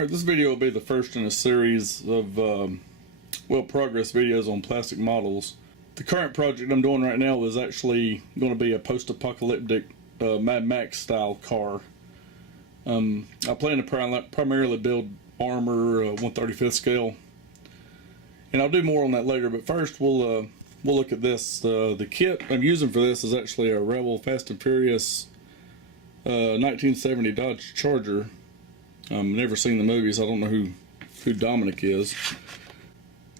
Alright, this video will be the first in a series of progress videos on plastic models. The current project I'm doing right now is actually going to be a post-apocalyptic Mad Max style car. I plan to primarily build armor 1/35 scale, and I'll do more on that later, but first we'll look at this. The kit I'm using for this is actually a Rebel Fast and Furious 1970 Dodge Charger. Never seen the movies. I don't know who Dominic is.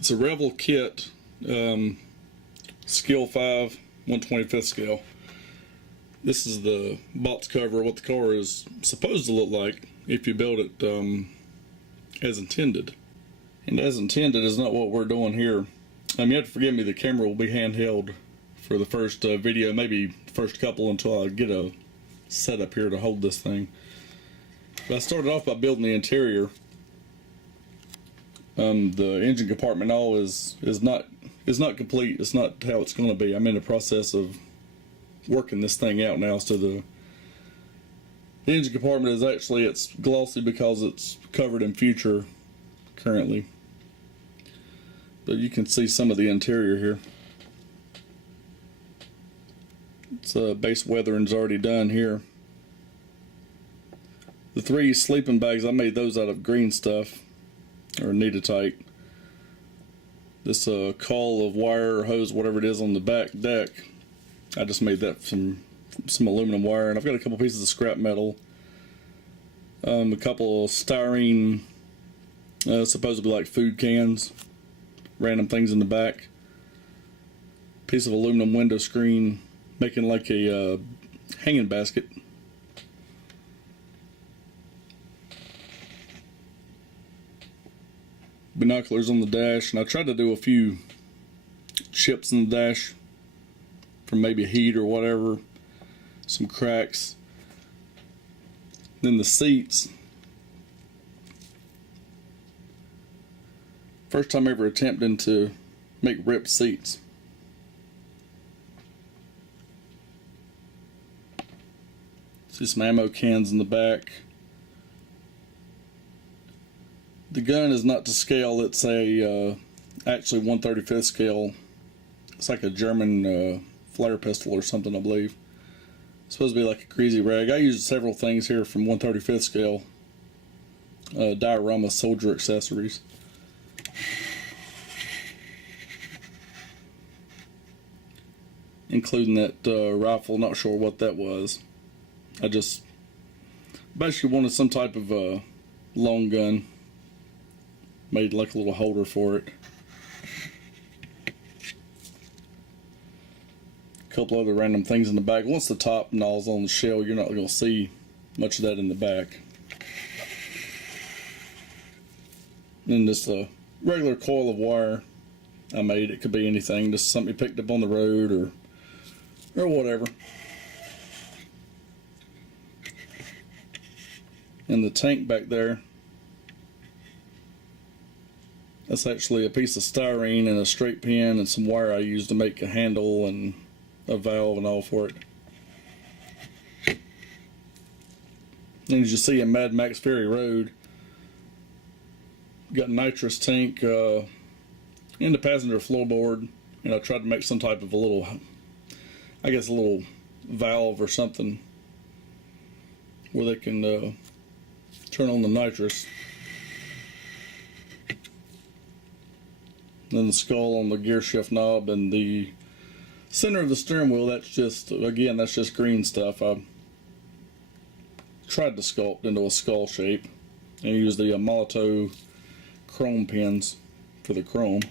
It's a Rebel kit, Skill 5, 1/25 scale. This is the box cover of what the car is supposed to look like if you build it as intended. And as intended is not what we're doing here. You have to forgive me, the camera will be handheld for the first video, maybe the first couple until I get a setup here to hold this thing. But I started off by building the interior. The engine compartment all is not complete. It's not how it's going to be. I'm in the process of working this thing out now. So the engine compartment is actually, it's glossy because it's covered in future currently. But you can see some of the interior here. It's base weathering's already done here. The 3 sleeping bags, I made those out of green stuff, or Neatite. This coil of wire or hose, whatever it is on the back deck, I just made that from some aluminum wire. And I've got a couple pieces of scrap metal, a couple of styrene, supposedly like food cans, random things in the back, piece of aluminum window screen, making like a hanging basket. Binoculars on the dash, and I tried to do a few chips in the dash from maybe heat or whatever, some cracks. Then the seats, first time ever attempting to make ripped seats. See some ammo cans in the back. The gun is not to scale. It's a actually 1/35 scale. It's like a German flare pistol or something, I believe. It's supposed to be like a greasy rag. I used several things here from 1/35 scale diorama soldier accessories. Including that rifle. Not sure what that was. I just basically wanted some type of long gun. Made like a little holder for it. A couple other random things in the back. Once the top nulls on the shell, you're not going to see much of that in the back. Then just a regular coil of wire I made. It could be anything, just something you picked up on the road or whatever. And the tank back there, that's actually a piece of styrene and a straight pin and some wire I used to make a handle and a valve and all for it. And as you see in Mad Max Fury Road, got a nitrous tank in the passenger floorboard, and I tried to make some type of a little, I guess a little valve or something where they can turn on the nitrous. Then the skull on the gear shift knob and the center of the steering wheel, that's just, again, that's just green stuff. I tried to sculpt into a skull shape and use the Molotov chrome pins for the chrome.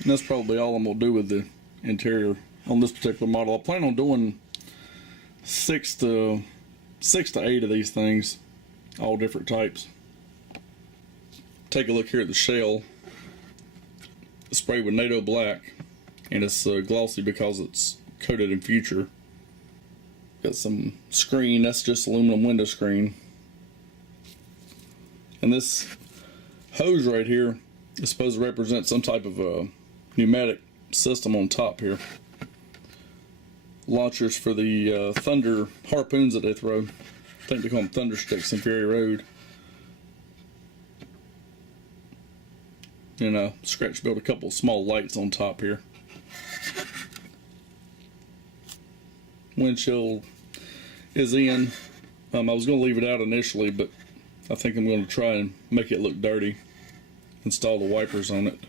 And that's probably all I'm going to do with the interior on this particular model. I plan on doing 6 to 8 of these things, all different types. Take a look here at the shell. It's sprayed with NATO black, and it's glossy because it's coated in future. Got some screen, that's just aluminum window screen. And this hose right here is supposed to represent some type of a pneumatic system on top here. Launchers for the thunder harpoons that they throw. I think they call them thunder sticks in Fury Road. And scratch built a couple of small lights on top here. Windshield is in. I was going to leave it out initially, but I think I'm going to try and make it look dirty. Install the wipers on it.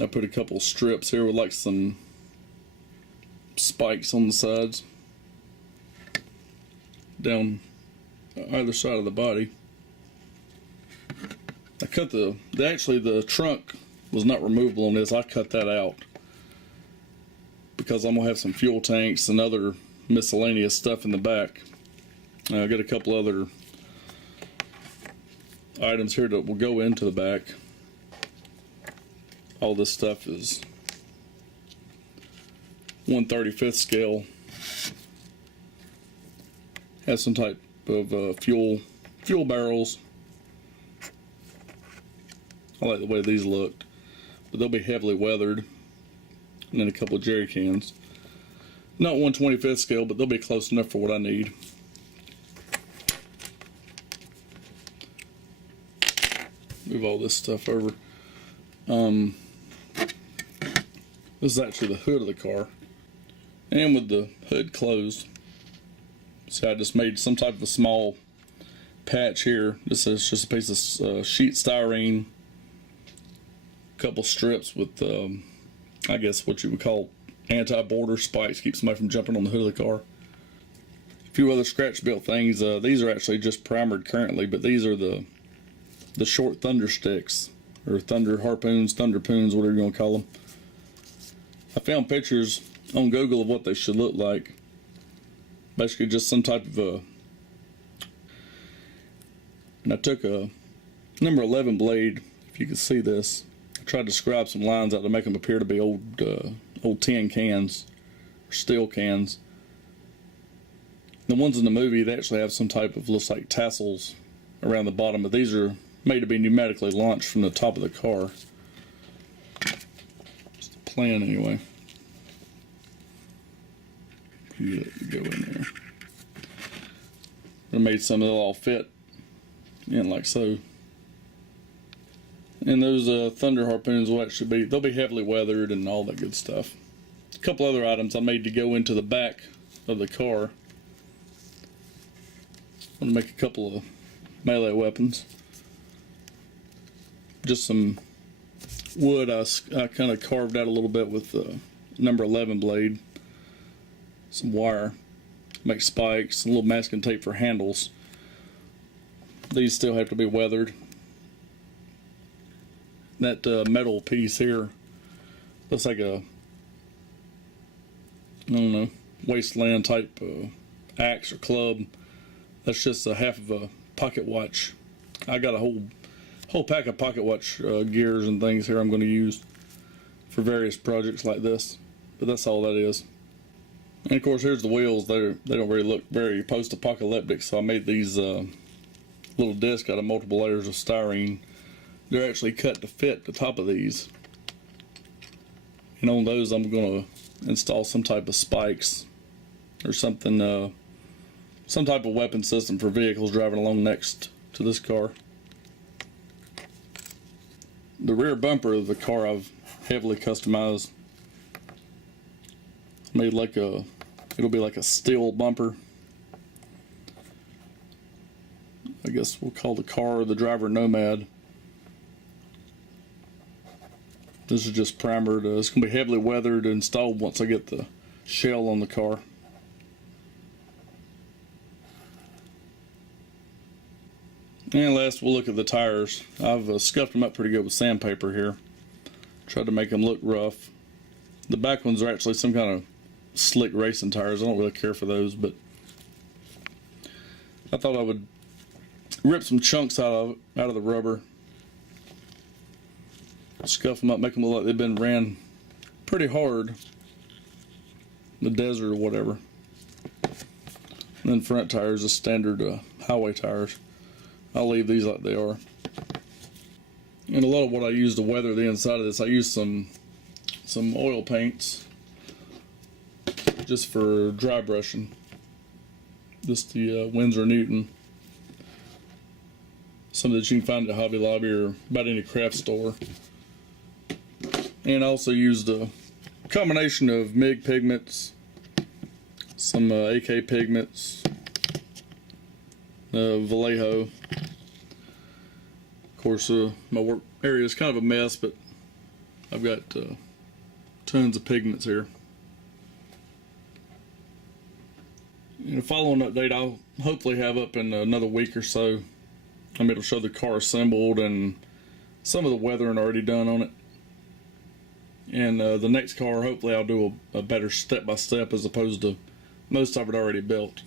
I put a couple strips here with like some spikes on the sides down either side of the body. I cut actually the trunk was not removable on this. I cut that out because I'm gonna have some fuel tanks and other miscellaneous stuff in the back. I got a couple other items here that will go into the back. All this stuff is 1/35 scale. Has some type of fuel barrels. I like the way these looked, but they'll be heavily weathered. And then a couple of jerry cans. Not 1/25 scale, but they'll be close enough for what I need. Move all this stuff over. This is actually the hood of the car. And with the hood closed, so I just made some type of a small patch here. This is just a piece of sheet styrene, a couple strips with, I guess what you would call anti-border spikes, keep somebody from jumping on the hood of the car. A few other scratch built things. These are actually just primered currently, but these are the short thunder sticks, or thunder harpoons, thunder poons, whatever you want to call them. I found pictures on Google of what they should look like. Basically just some type of and I took a number 11 blade, if you can see this. I tried to scribe some lines out to make them appear to be old tin cans, or steel cans. The ones in the movie, they actually have some type of, looks like tassels around the bottom, but these are made to be pneumatically launched from the top of the car. That's the plan anyway. Go in there. I made some of it all fit in like so. And those thunder harpoons will actually they'll be heavily weathered and all that good stuff. A couple other items I made to go into the back of the car. I'm gonna make a couple of melee weapons. Just some wood I kind of carved out a little bit with the number 11 blade. Some wire, make spikes, a little masking tape for handles. These still have to be weathered. That metal piece here looks like a, I don't know, wasteland type axe or club. That's just a half of a pocket watch. I got a whole pack of pocket watch gears and things here I'm going to use for various projects like this. But that's all that is. And of course, here's the wheels. They don't really look very post-apocalyptic, so I made these little discs out of multiple layers of styrene. They're actually cut to fit the top of these. And on those, I'm going to install some type of spikes or something, some type of weapon system for vehicles driving along next to this car. The rear bumper of the car I've heavily customized. Made like it'll be like a steel bumper. I guess we'll call the car the driver Nomad. This is just primered. It's going to be heavily weathered and installed once I get the shell on the car. And last, we'll look at the tires. I've scuffed them up pretty good with sandpaper here. Tried to make them look rough. The back ones are actually some kind of slick racing tires. I don't really care for those, but I thought I would rip some chunks out of the rubber, scuff them up, make them look like they've been ran pretty hard in the desert or whatever. And then front tires, just standard highway tires. I'll leave these like they are. And a lot of what I use to weather the inside of this, I use some oil paints just for dry brushing. This the Winsor Newton. Some that you can find at Hobby Lobby or about any craft store. And I also used a combination of MIG pigments, some AK pigments, Vallejo. Of course, my work area is kind of a mess, but I've got tons of pigments here. And a following update I'll hopefully have up in another week or so. It'll show the car assembled and some of the weathering already done on it. And the next car, hopefully I'll do a better step-by-step as opposed to most of it already built.